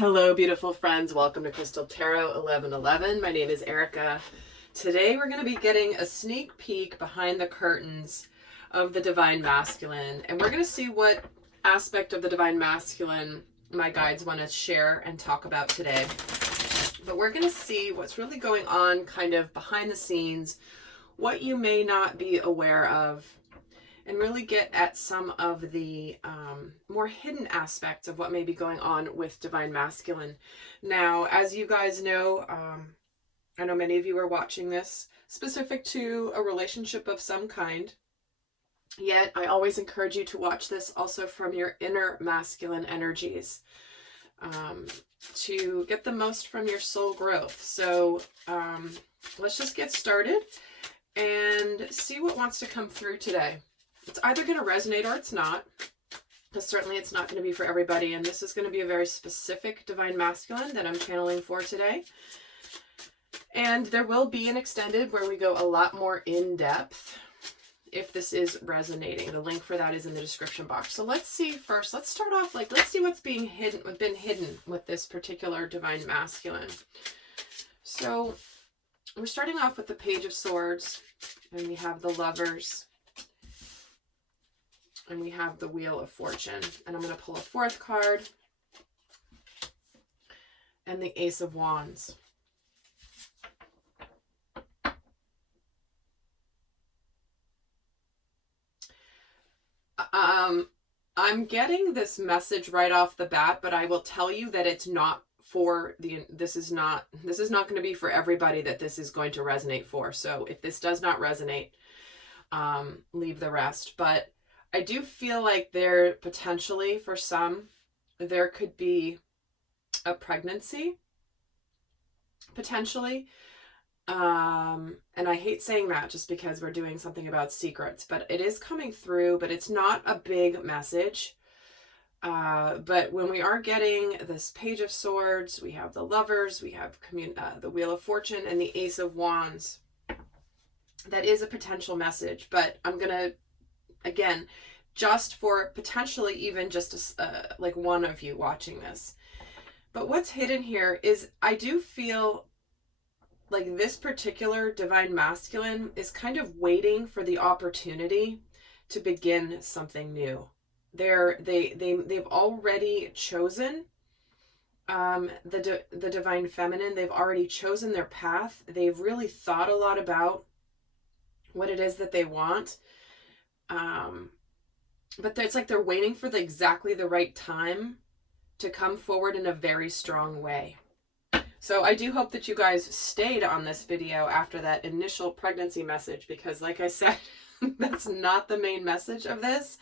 Hello, beautiful friends. Welcome to Crystal Tarot 1111. My name is Erica. Today we're going to be getting a sneak peek behind the curtains of the Divine Masculine. And we're going to see what aspect of the Divine Masculine my guides want to share and talk about today. But we're going to see what's really going on kind of behind the scenes, what you may not be aware of, and really get at some of the more hidden aspects of what may be going on with Divine Masculine. Now, as you guys know, I know many of you are watching this specific to a relationship of some kind. Yet, I always encourage you to watch this also from your inner masculine energies to get the most from your soul growth. So let's just get started and see what wants to come through today. It's either going to resonate or it's not, because certainly it's not going to be for everybody. And this is going to be a very specific Divine Masculine that I'm channeling for today. And there will be an extended where we go a lot more in depth if this is resonating. The link for that is in the description box. So let's see first. Let's start off let's see what's been hidden with this particular Divine Masculine. So we're starting off with the Page of Swords, and we have the Lovers. And we have the Wheel of Fortune. And I'm going to pull a fourth card. And the Ace of Wands. I'm getting this message right off the bat, but I will tell you that it's not for this is not going to be for everybody that this is going to resonate for. So if this does not resonate, leave the rest. But I do feel like there potentially, for some, there could be a pregnancy, potentially. And I hate saying that just because we're doing something about secrets, but it is coming through, but it's not a big message. But when we are getting this Page of Swords, we have the Lovers, we have the Wheel of Fortune, and the Ace of Wands. That is a potential message, but I'm going to, again, just for potentially even just like one of you watching this. But what's hidden here is I do feel like this particular Divine Masculine is kind of waiting for the opportunity to begin something new. They've already chosen the Divine Feminine. They've already chosen their path. They've really thought a lot about what it is that they want. But it's like they're waiting for exactly the right time to come forward in a very strong way. So I do hope that you guys stayed on this video after that initial pregnancy message, because like I said, that's not the main message of this.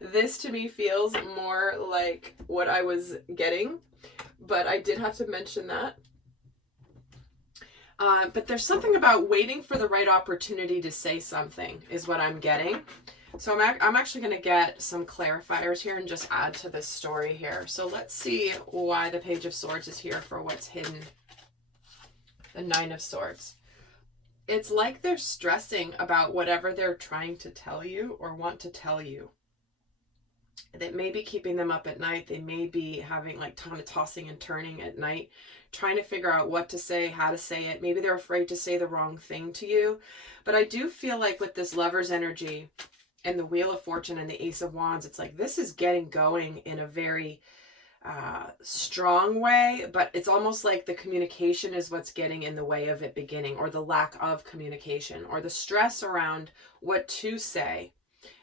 This to me feels more like what I was getting, but I did have to mention that. But there's something about waiting for the right opportunity to say something is what I'm getting. So I'm actually going to get some clarifiers here and just add to this story here. So let's see why the Page of Swords is here for what's hidden. The Nine of Swords. It's like they're stressing about whatever they're trying to tell you or want to tell you. That may be keeping them up at night. They may be having like kind of tossing and turning at night, trying to figure out what to say, how to say it. Maybe they're afraid to say the wrong thing to you. But I do feel like with this Lover's energy and the Wheel of Fortune and the Ace of Wands, it's like this is getting going in a very strong way, but it's almost like the communication is what's getting in the way of it beginning, or the lack of communication, or the stress around what to say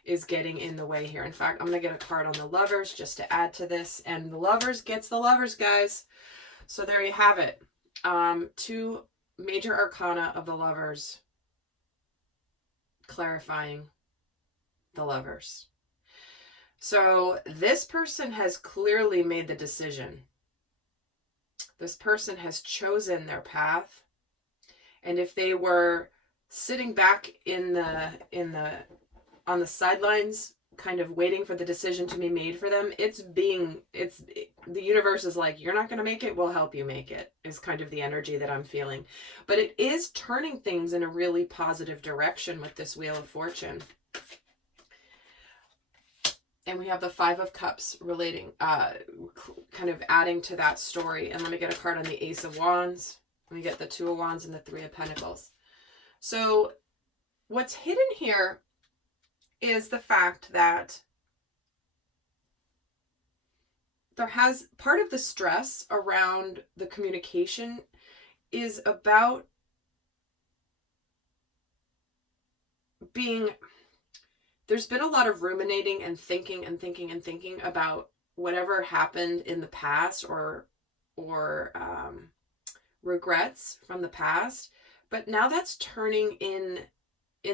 is getting in the way here. In fact, I'm going to get a card on the Lovers just to add to this, and the Lovers gets the Lovers, guys. So there you have it. Two major arcana of the Lovers clarifying the Lovers. So this person has clearly made the decision. This person has chosen their path. And if they were sitting back on the sidelines, kind of waiting for the decision to be made for them, the universe is like, you're not going to make it, we'll help you make it, is kind of the energy that I'm feeling. But it is turning things in a really positive direction with this Wheel of Fortune. And we have the Five of Cups relating, kind of adding to that story. And let me get a card on the Ace of Wands. Let me get the Two of Wands and the Three of Pentacles. So what's hidden here is the fact that there has part of the stress around the communication is about being, there's been a lot of ruminating and thinking and thinking and thinking about whatever happened in the past or regrets from the past, but now that's turning in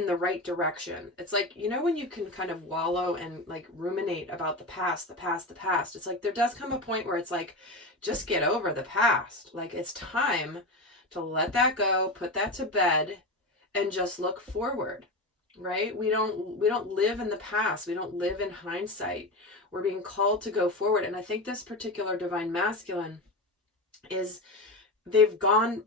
the right direction. It's like, you know, when you can kind of wallow and like ruminate about the past, it's like there does come a point where it's like, just get over the past. Like it's time to let that go, put that to bed, and just look forward, right? We don't live in the past. We don't live in hindsight. We're being called to go forward. And I think this particular Divine Masculine is, they've gone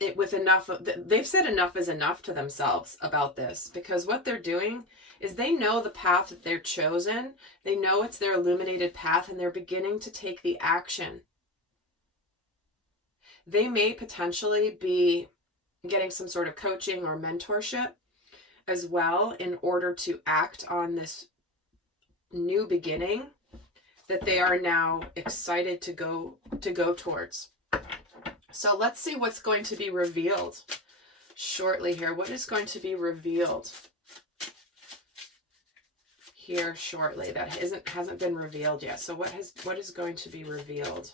it with enough of, they've said enough is enough to themselves about this, because what they're doing is they know the path that they're chosen. They know it's their illuminated path, and they're beginning to take the action. They may potentially be getting some sort of coaching or mentorship as well in order to act on this new beginning that they are now excited to go towards. So let's see what's going to be revealed shortly here. What is going to be revealed here shortly that hasn't been revealed yet? So what is going to be revealed?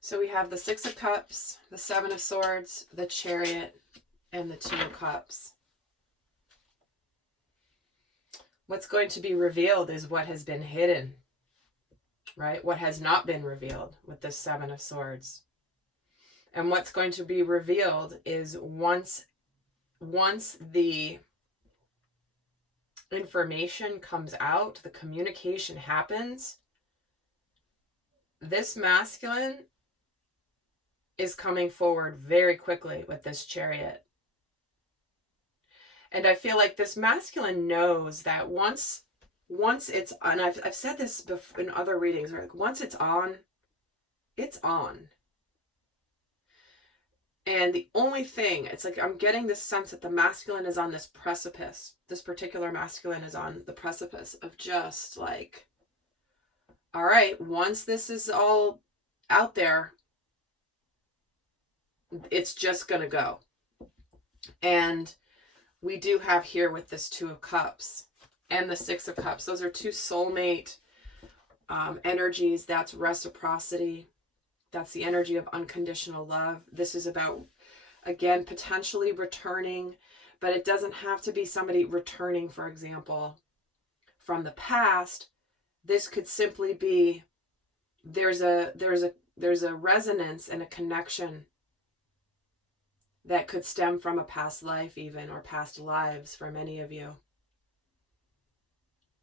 So we have the Six of Cups, the Seven of Swords, the Chariot, and the Two of Cups. What's going to be revealed is what has been hidden, right? What has not been revealed with the Seven of Swords. And what's going to be revealed is once the information comes out, the communication happens, this masculine is coming forward very quickly with this Chariot. And I feel like this masculine knows that once it's on, I've said this before in other readings, like once it's on, it's on. And the only thing, it's like I'm getting this sense that the masculine is on this precipice. This particular masculine is on the precipice of just like, all right, once this is all out there, it's just going to go. And we do have here with this Two of Cups and the Six of Cups, those are two soulmate energies. That's reciprocity. That's the energy of unconditional love. This is about, again, potentially returning, but it doesn't have to be somebody returning, for example, from the past. This could simply be, there's a resonance and a connection that could stem from a past life even, or past lives for many of you,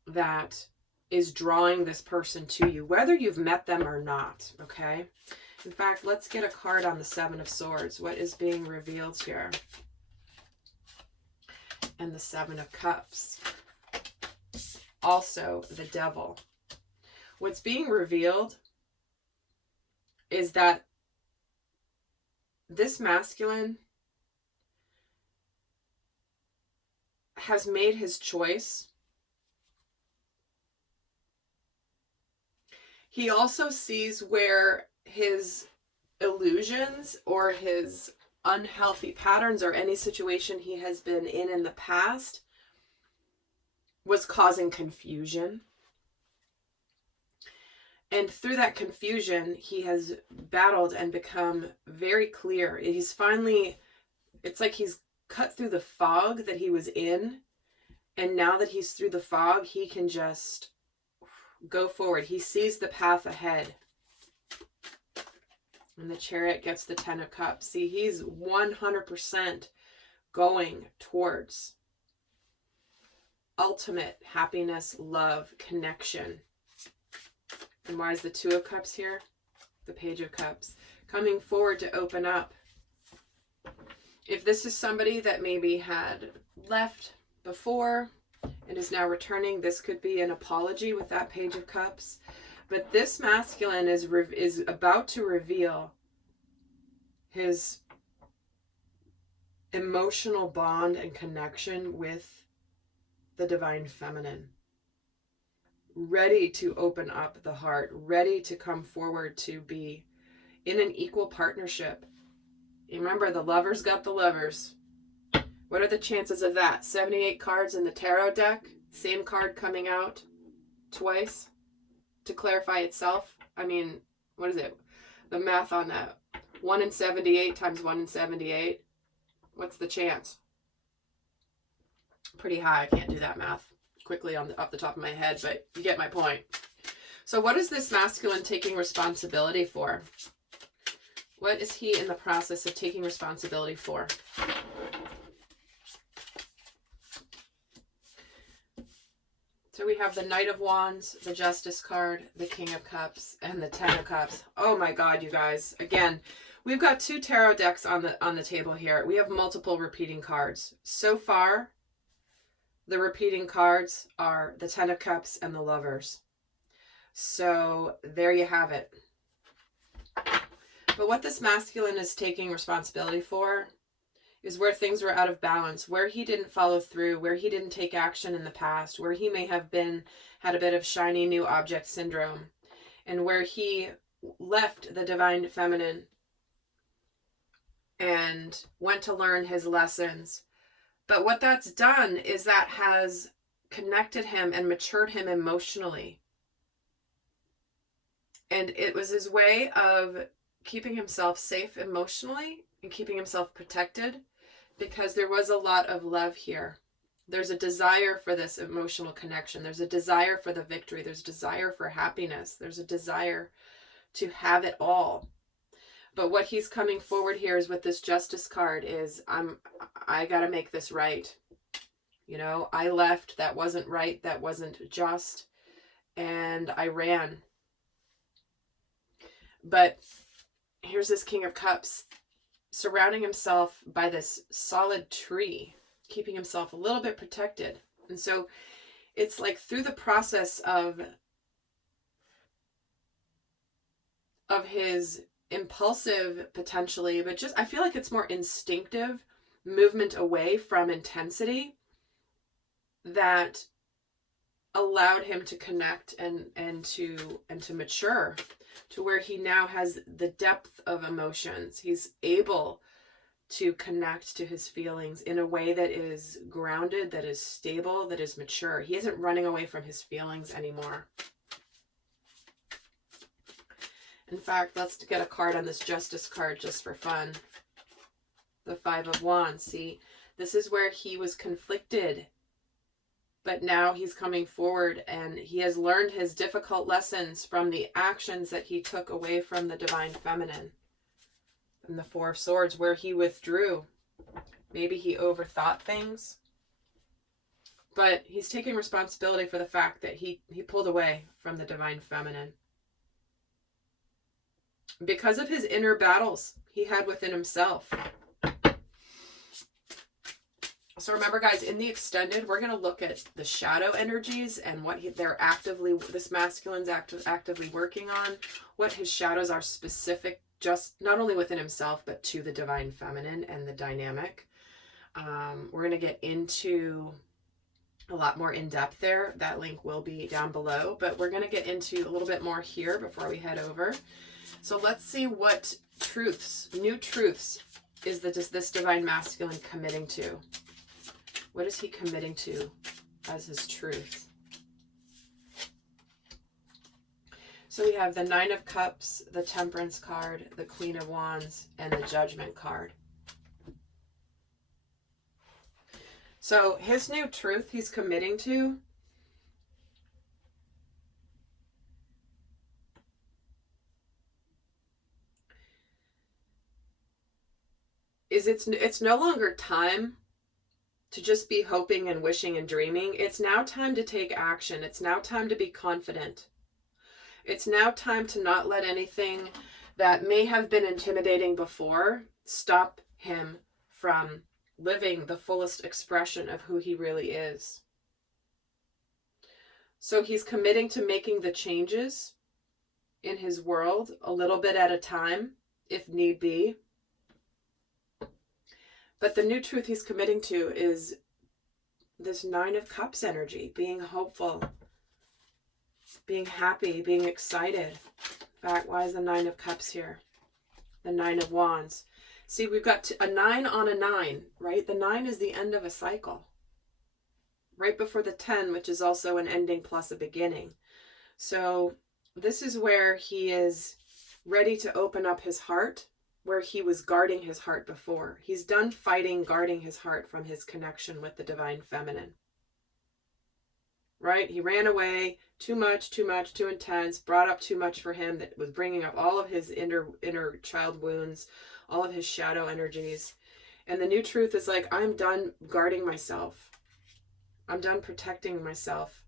that is drawing this person to you, whether you've met them or not, okay? In fact, let's get a card on the Seven of Swords. What is being revealed here? And the Seven of Cups. Also, the Devil. What's being revealed is that this masculine has made his choice. He also sees where his illusions or his unhealthy patterns or any situation he has been in the past was causing confusion. And through that confusion, he has battled and become very clear. He's finally, it's like he's cut through the fog that he was in. And now that he's through the fog, he can just go forward. He sees the path ahead. And the Chariot gets the Ten of Cups. See, he's 100% going towards ultimate happiness, love, connection. And why is the Two of Cups here? The Page of Cups. Coming forward to open up. If this is somebody that maybe had left before and is now returning, this could be an apology with that Page of Cups. But this masculine is about to reveal his emotional bond and connection with the Divine Feminine. Ready to open up the heart, ready to come forward to be in an equal partnership. Remember, the Lovers got the lovers. What are the chances of that? 78 cards in the tarot deck, same card coming out twice to clarify itself. I mean, what is it? The math on that. 1 in 78 times 1 in 78. What's the chance? Pretty high. I can't do that math quickly off the top of my head, but you get my point. So what is this masculine taking responsibility for? What is he in the process of taking responsibility for? So we have the Knight of Wands, the Justice card, the King of Cups, and the Ten of Cups. Oh my God, you guys. Again, we've got 2 tarot decks on the table here. We have multiple repeating cards. So far, the repeating cards are the Ten of Cups and the Lovers. So there you have it. But what this masculine is taking responsibility for is where things were out of balance, where he didn't follow through, where he didn't take action in the past, where he may have had a bit of shiny new object syndrome, and where he left the Divine Feminine and went to learn his lessons. But what that's done is that has connected him and matured him emotionally. And it was his way of keeping himself safe emotionally and keeping himself protected, because there was a lot of love here. There's a desire for this emotional connection. There's a desire for the victory. There's a desire for happiness. There's a desire to have it all. But what he's coming forward here is with this Justice card is, I got to make this right. You know, I left, that wasn't right, that wasn't just, and I ran. But here's this King of Cups surrounding himself by this solid tree, keeping himself a little bit protected. And so it's like through the process of his impulsive, potentially, but just, I feel like it's more instinctive movement away from intensity that allowed him to connect and to mature to where he now has the depth of emotions. He's able to connect to his feelings in a way that is grounded, that is stable, that is mature. He isn't running away from his feelings anymore. In fact, let's get a card on this Justice card just for fun. The Five of Wands. See, this is where he was conflicted, but now he's coming forward and he has learned his difficult lessons from the actions that he took away from the Divine Feminine. And the Four of Swords, where he withdrew. Maybe he overthought things, but he's taking responsibility for the fact that he pulled away from the Divine Feminine because of his inner battles he had within himself. So remember, guys, in the extended, we're going to look at the shadow energies and what this masculine's actively working on, what his shadows are specific, just not only within himself, but to the Divine Feminine and the dynamic. We're going to get into a lot more in depth there. That link will be down below, but we're going to get into a little bit more here before we head over. So let's see what new truths is this Divine Masculine committing to. What is he committing to as his truth? So we have the Nine of Cups, the Temperance card, the Queen of Wands, and the Judgment card. So his new truth he's committing to is it's no longer time to just be hoping and wishing and dreaming. It's now time to take action. It's now time to be confident. It's now time to not let anything that may have been intimidating before stop him from living the fullest expression of who he really is. So he's committing to making the changes in his world a little bit at a time, if need be. But the new truth he's committing to is this 9 of Cups energy, being hopeful, being happy, being excited. In fact, why is the 9 of Cups here? The 9 of Wands. See, we've got a 9 on a 9, right? The 9 is the end of a cycle. Right before the 10, which is also an ending plus a beginning. So this is where he is ready to open up his heart, where he was guarding his heart before. He's done fighting, guarding his heart from his connection with the divine feminine. Right? He ran away, too much, too intense, brought up too much for him that was bringing up all of his inner child wounds, all of his shadow energies. And the new truth is like, I'm done guarding myself. I'm done protecting myself.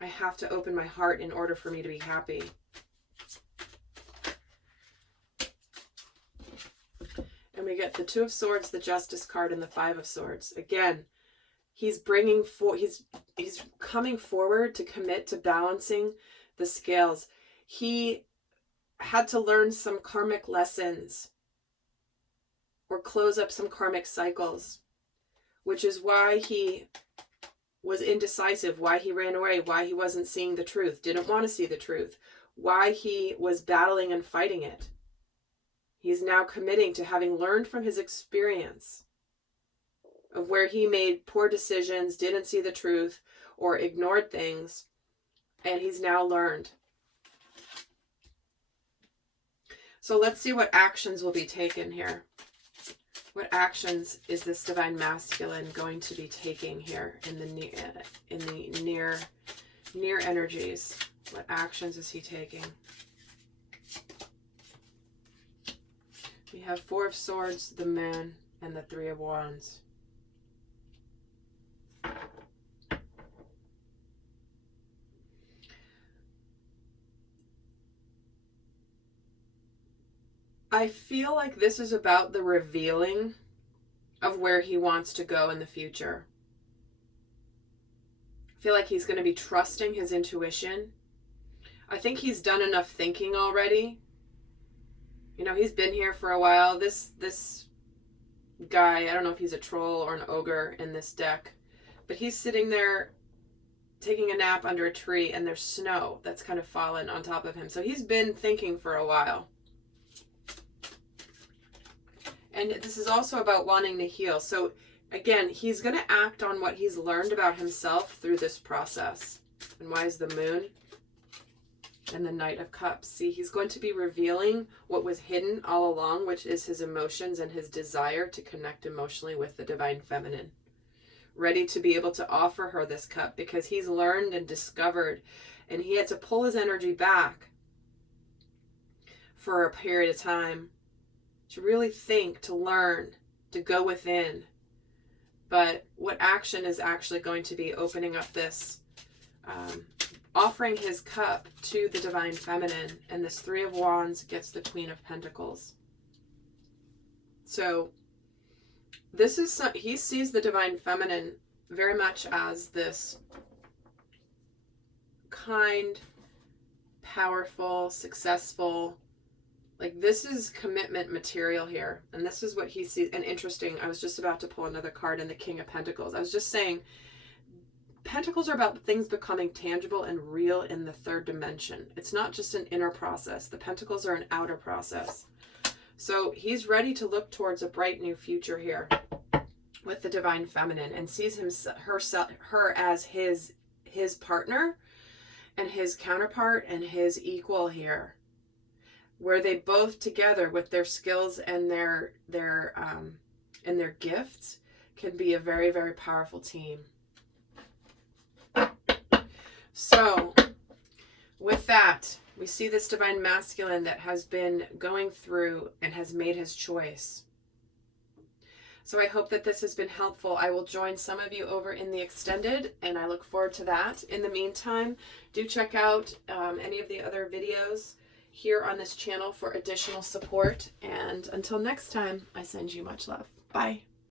I have to open my heart in order for me to be happy. And we get the 2 of Swords, the Justice card, and the 5 of Swords. Again, he's coming forward to commit to balancing the scales. He had to learn some karmic lessons or close up some karmic cycles, which is why he was indecisive, why he ran away, why he wasn't seeing the truth, didn't want to see the truth, why he was battling and fighting it. He's now committing to having learned from his experience of where he made poor decisions, didn't see the truth, or ignored things, and he's now learned. So let's see what actions will be taken here. What actions is this divine masculine going to be taking here in the near energies? What actions is he taking? We have 4 of Swords, the Man, and the 3 of Wands. I feel like this is about the revealing of where he wants to go in the future. I feel like he's going to be trusting his intuition. I think he's done enough thinking already. You know, he's been here for a while. This guy, I don't know if he's a troll or an ogre in this deck, but he's sitting there taking a nap under a tree, and there's snow that's kind of fallen on top of him. So he's been thinking for a while. And this is also about wanting to heal. So again, he's going to act on what he's learned about himself through this process. And why is the Moon and the Knight of Cups? See, he's going to be revealing what was hidden all along, which is his emotions and his desire to connect emotionally with the divine feminine. Ready to be able to offer her this cup because he's learned and discovered, and he had to pull his energy back for a period of time to really think, to learn, to go within. But what action is actually going to be opening up this, offering his cup to the divine feminine, and this 3 of Wands gets the Queen of Pentacles. So this is, he sees the divine feminine very much as this kind, powerful, successful, like this is commitment material here. And this is what he sees. And interesting, I was just about to pull another card in the King of Pentacles. I was just saying, Pentacles are about things becoming tangible and real in the 3rd dimension. It's not just an inner process. The Pentacles are an outer process. So he's ready to look towards a bright new future here with the divine feminine, and sees her as his partner and his counterpart and his equal here, where they both together with their skills and their gifts can be a very, very powerful team. So with that, we see this divine masculine that has been going through and has made his choice. So I hope that this has been helpful. I will join some of you over in the extended, and I look forward to that. In the meantime, do check out any of the other videos here on this channel for additional support. And until next time, I send you much love. Bye.